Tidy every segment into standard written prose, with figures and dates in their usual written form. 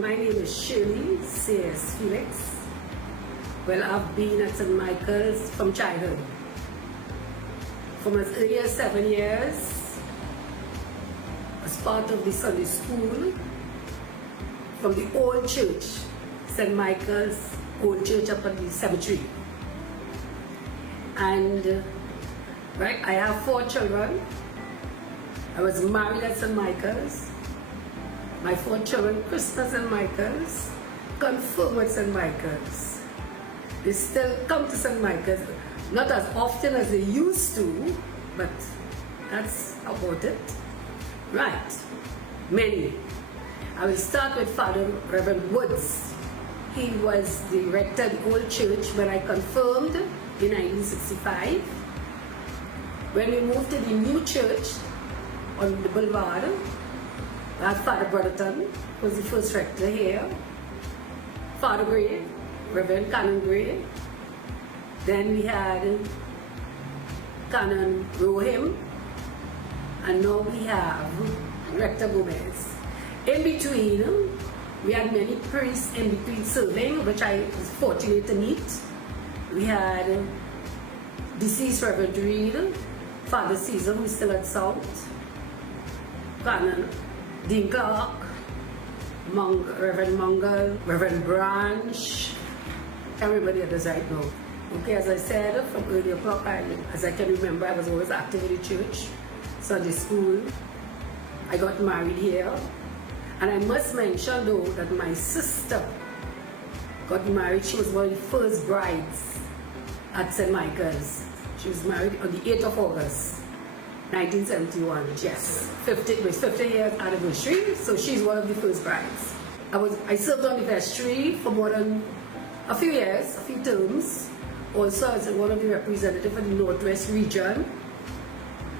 My name is Shirley Felix. Well, I've been at St. Michael's from childhood. From as early as 7 years, as part of the Sunday school, from the old church, St. Michael's old church up at the cemetery. And I have 4 children. I was married at St. Michael's. My 4 children christened at St. Michael's, confirmed at St. Michael's. They still come to St. Michael's, not as often as they used to, but that's about it. Right, many. I will start with Father Reverend Woods. He was the rector of the old church when I confirmed in 1965. When we moved to the new church on the boulevard, I had Father Brotherton, who was the first rector here, Father Gray, Reverend Canon Gray. Then we had Canon Rohim, and now we have Rector Gomez. In between, we had many priests in between serving, which I was fortunate to meet. We had deceased Reverend Reed, Father Caesar, who's still at South, Canon Dean Clark, Reverend Mungle, Reverend Branch, everybody at the right now. Okay, as I said, from early o'clock, as I can remember, I was always active in the church, Sunday school. I got married here. And I must mention though that my sister got married. She was one of the first brides at St. Michael's. She was married on the 8th of August. 1971, yes. It was 50 years anniversary, so she's one of the first brides. I served on the vestry for more than a few years, a few terms. Also as one of the representatives for the Northwest region,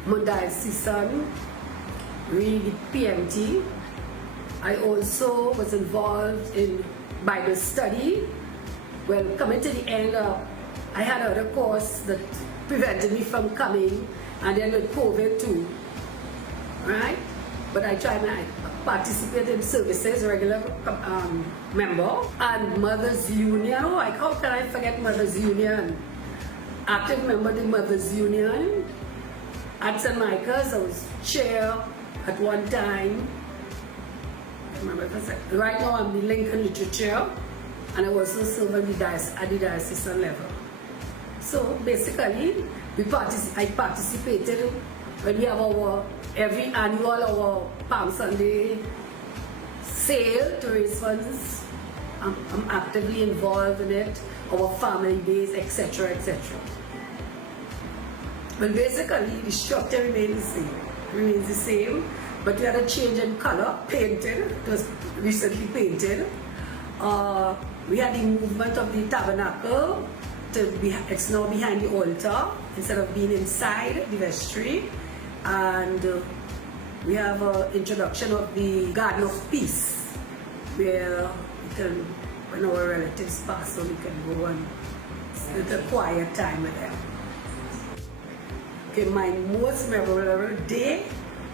Diocesan, really PMT. I also was involved in Bible study. Well, coming to the end, I had another course that prevented me from coming, and then with COVID too, right? But I try to participate in services, regular member, and Mothers Union. Oh, how can I forget Mothers Union? Active member of the Mothers Union. At St. Michael's, I was chair at one time. I remember if I said, right now I'm the Lincoln Literature, and I also serve at the diocesan level. So basically, I participated when we have every annual Palm Sunday sale to raise funds. I'm actively involved in it, our family days, etc., etc. But basically, the structure remains the same, but we had a change in color, painted. It was recently painted. We had the movement of the tabernacle. It's now behind the altar instead of being inside the vestry, and we have an introduction of the Garden of Peace, where we can, when our relatives pass on, we can go and spend a quiet time with them. Okay, my most memorable day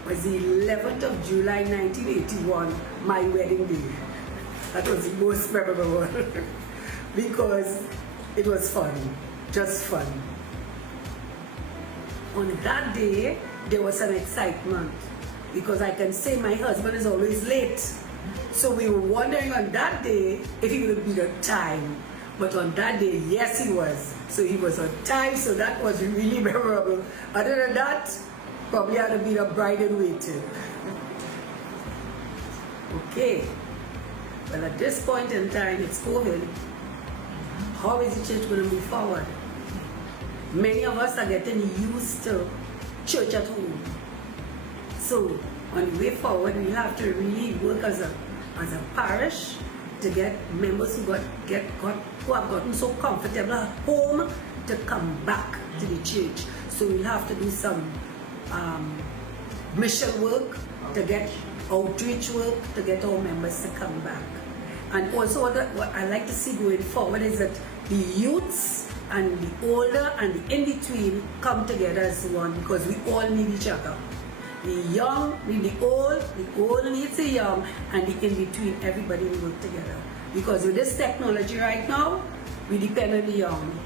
was the 11th of July 1981, my wedding day. That was the most memorable because it was fun, just fun. On that day, there was an excitement because I can say my husband is always late. So we were wondering on that day if he would be on time. But on that day, yes he was. So he was on time, so that was really memorable. Other than that, probably I'd have been a bride in waiting. Okay, well at this point in time, it's COVID. How is the church going to move forward? Many of us are getting used to church at home. So on the way forward, we have to really work as a parish to get members who have gotten so comfortable at home to come back to the church. So we'll have to do some mission work, to get outreach work, to get our members to come back. And also what I like to see going forward is that the youths and the older and the in-between come together as one, because we all need each other. The young need the old needs the young, and the in-between, everybody will work together. Because with this technology right now, we depend on the young.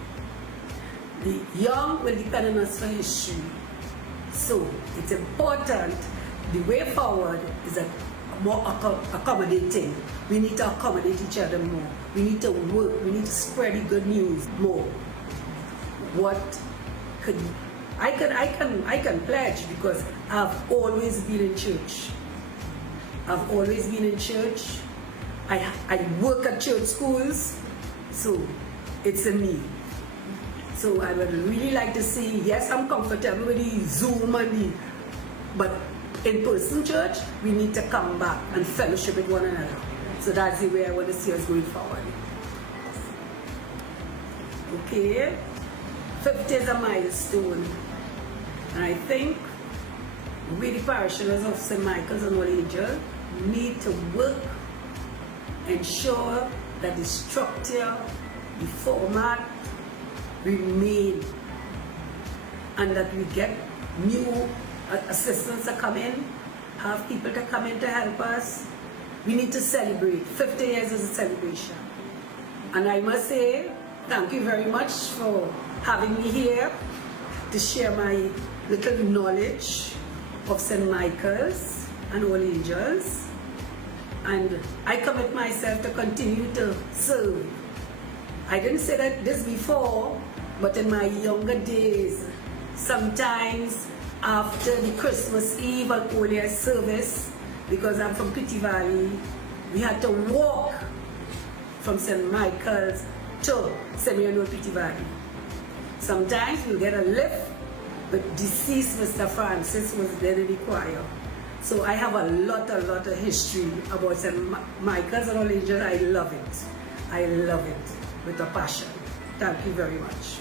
The young will depend on us for history. So it's important, the way forward is more accommodating. We need to accommodate each other more. We need to work, we need to spread the good news more. What could I can pledge, because I've always been in church. I've always been in church. I work at church schools, so it's in me. So I would really like to see, yes, I'm comfortable with the Zoom but in-person church, we need to come back and fellowship with one another. So that's the way I want to see us going forward. Okay, 50 is a milestone. And I think we, the parishioners of St. Michael's and All Angels, need to work, ensure that the structure, the format remain, and that we get new assistants to come in, have people to come in to help us. We need to celebrate. 50 years is a celebration. And I must say, thank you very much for having me here to share my little knowledge of St. Michael's and All Angels. And I commit myself to continue to serve. I didn't say that this before, but in my younger days, sometimes after the Christmas Eve and All Year's service, because I'm from Pitty Valley, we had to walk from St. Michael's to Seminole Pitty Valley. Sometimes we'll get a lift, but deceased Mr. Francis was there in the choir. So I have a lot of history about St. Michael's and All Angels. I love it. I love it with a passion. Thank you very much.